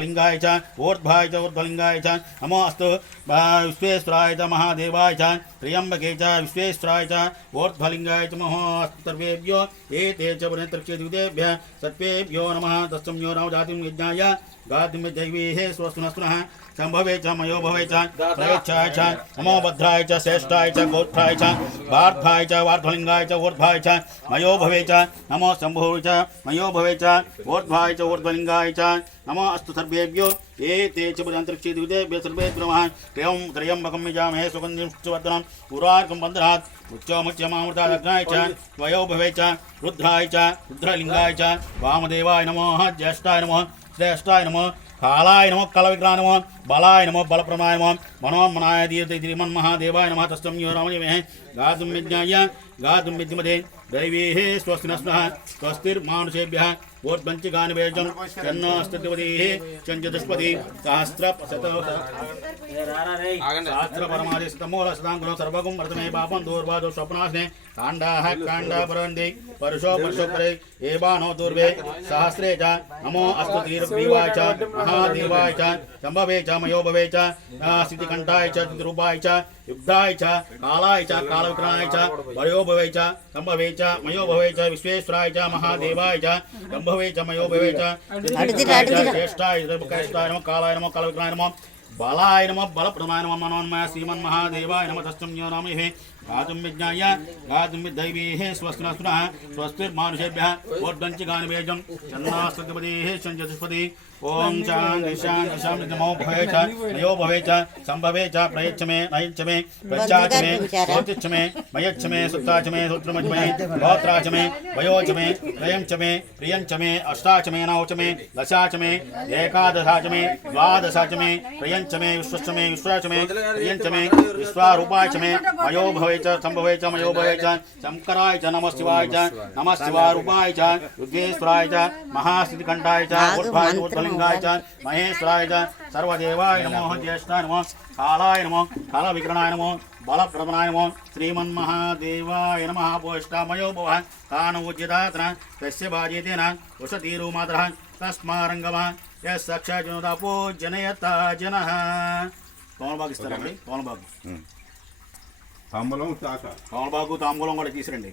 लिंगाय च ऊर्ध्वाय च ऊर्ध्वलिंगाय च नमोऽस्तु विश्वेश्वराय च महादेवाय च त्र्यंबके च विश्वेश्वराय च ऊर्ध्वलिंगाय च नमोऽस्तु सर्वेभ्यो एते च पुनर्तृक्षेभ्यः सर्वेभ्यो नमः तस्मयो नमो जातिं यज्ञाय गातिं दैवीः स्वस्नस्तुनः संभवे च मयो भवे च प्रयच्छाय च नमो भद्राय च श्रेष्ठाय च गोत्राय च वार्धाय च वार्ध्वलिंगाय च ऊर्ध्वाय च मयो भवे च नमो शंभवे च मयो भवे च ऊर्ध्वाय च ऊर्ध्वलिंगाय च नमो अस्तु सर्वेभ्यो एते च पुनर्तृक्षेभ्यः सर्वेभ्यो नमः त्र्यंबकं यजामहे सुगन्धिं पुष्टिवर्धनम् उर्वारुकं बन्धनात् उच्चमुच्यमामृतादग्नाय च त्वयो भवे च रुद्राय च रुद्रलिंगाय च वामदेवाय नमः ज्येष्ठाय नमः श्रेष्ठाय नमः कालाय नमः कलविग्रहाय नमः बलाय नमः बलप्रमाय नमः मनोन्मनाय श्रीमन्महादेवाय नमः तस्मै रामये गातुं यज्ञाय गातुं विद्मते दैवीः स्वस्तिनस्तुनः स्वस्तिर्मानुषेभ्यः वोर्ध्वञ्चिकानि वेजं चन्नस्तुतिपतिः चञ्चदुष्पति सहस्रपरमादिस्तमूलसदाङ्गुणं सर्वगुं वर्तमे पापं दूर्वादो स्वप्नास्ने काण्डाः काण्डा परन्ति परशो परशोपरे एवानो दूर्वे सहस्रे च नमो अस्तु दीर्घीवाय च महादेवाय च शम्भवे च मयो भवे च स्थितिकण्ठाय च रूपाय च युद्धाय च कालाय च कालविक्रमाय च वयो भवे च शम्भवे च मयो भवे च विश्वेश्वराय च महादेवाय च शम्भवे च मयो भवे च श्रेष्ठाय नमः कालाय नमः कालविक्रमाय नमः बलाय नमः बलप्रमाय नमः मनोन्मय श्रीमन्महादेवाय नमः तस्मै नमः गातुं यज्ञाय गातुं दैवीः स्वस्तिनस्तुनः स्वस्तिर्मानुषेभ्यः वोर्ध्वञ्चिकानि वेजं चन्नास्तुतिपतिः चञ्चदुष्पतिः ओम शांति शांति शांति नमो भवे च मयो भवे च संभवे च प्रयच्छ मे नयच्छ मे प्रचाच मे सोतिच्छ मे मयच्छ मे सुत्ताच मे सूत्रमच मे गोत्राच मे वयोच मे त्रयञ्च मे प्रियञ्च मे अष्टाच मे नवच मे दशाच मे एकादशाच मे द्वादशाच मे प्रियञ्च मे विश्वश्च मे विश्वाच मे प्रियञ्च मे विश्वारूपाच मे मयो भवे च संभवे च मयो भवे च शंकराय च नमः शिवाय च नमः शिवारूपाय च रुद्रेश्वराय च महास्थितिकण्ठाय च ऊर्ध्वाय ऊर्ध्वलिंगाय च महेश्वराय च सर्वदेवाय नमः ज्येष्ठाय नमः कालाय नमः कालविक्रणाय नमः बलप्रदनाय नमः श्रीमन्महादेवाय नमः पोष्टामयो भवः कानोज्यदात्रा तस्य बाजेतेन उषतीरुमातरः तस्मारङ्गमः यः साक्षात् जनता पूजनयता जनः తమలపాకు ఇస్తారండి తమలపాకు తాంబూలం తాంబూలం కూడా తీసురండి